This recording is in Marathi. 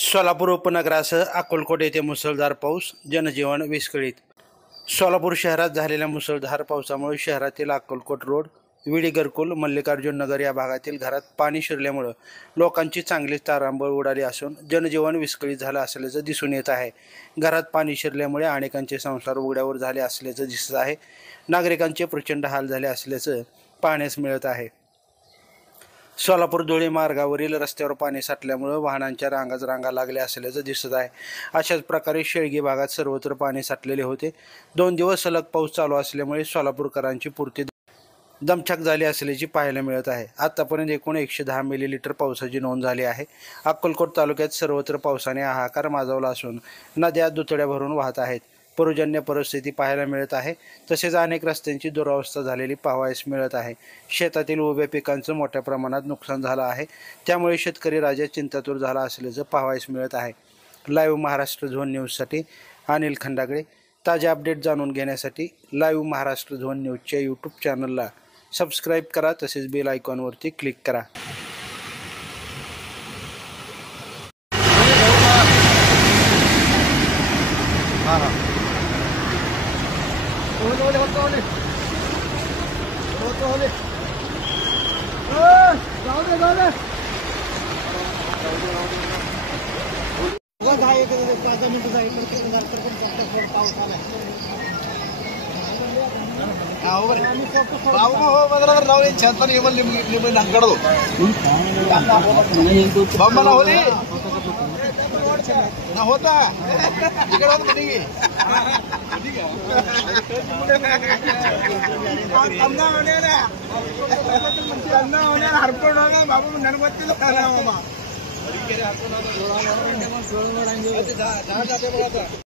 सोलापूर उपनगरासह अक्कलकोट येथे मुसळधार पाऊस, जनजीवन विस्कळीत। सोलापूर शहरात झालेल्या मुसळधार पावसामुळे शहरातील अक्कलकोट रोड, विडी घरकुल, मल्लिकार्जुन नगर या भागातील घरात पाणी शिरल्यामुळे लोकांची चांगलीच तारांबळ उडाली असून जनजीवन विस्कळीत झालं असल्याचं दिसून येत आहे। घरात पाणी शिरल्यामुळे अनेकांचे संसार उघड्यावर झाले असल्याचं दिसत आहे। नागरिकांचे प्रचंड हाल झाले असल्याचं पाहण्यास मिळत आहे। सोलापूर धुळे मार्गावरील रस्त्यावर पाणी साठल्यामुळे वाहनांच्या रांगा लागल्या असल्याचं दिसत आहे। अशाच प्रकारे शेळगी भागात सर्वत्र पाणी साठलेले होते। 2 दिवस सलग पाऊस चालू असल्यामुळे सोलापूरकरांची पुरती दमछाक झाली असल्याची पाहायला मिळत आहे। आतापर्यंत एकूण 110 मिलीलीटर पावसाची नोंद झाली आहे। अक्कलकोट तालुक्यात सर्वत्र पावसाने हाहाकार माजवला असून नद्या दुथड्या भरून वाहत आहेत। पूरजन्य परिस्थिती पाहायला मिळत आहे। तसेच अनेक रस्त्यांची दुरावस्था झालेली पाहावयास मिळत आहे। शेतातील उभ्या पिकांचं मोठ्या प्रमाणात नुकसान झालं आहे। त्यामुळे शेतकरी राजा चिंतातूर झाला असल्याचं पाहावयास मिळत आहे। लाईव्ह महाराष्ट्र झोन न्यूजसाठी अनिल खंडागळे। ताजे अपडेट जाणून घेण्यासाठी लाईव्ह महाराष्ट्र झोन न्यूजच्या यूट्यूब चॅनलला सबस्क्राईब करा, तसेच बेल आयकॉनवरती क्लिक करा। बाबू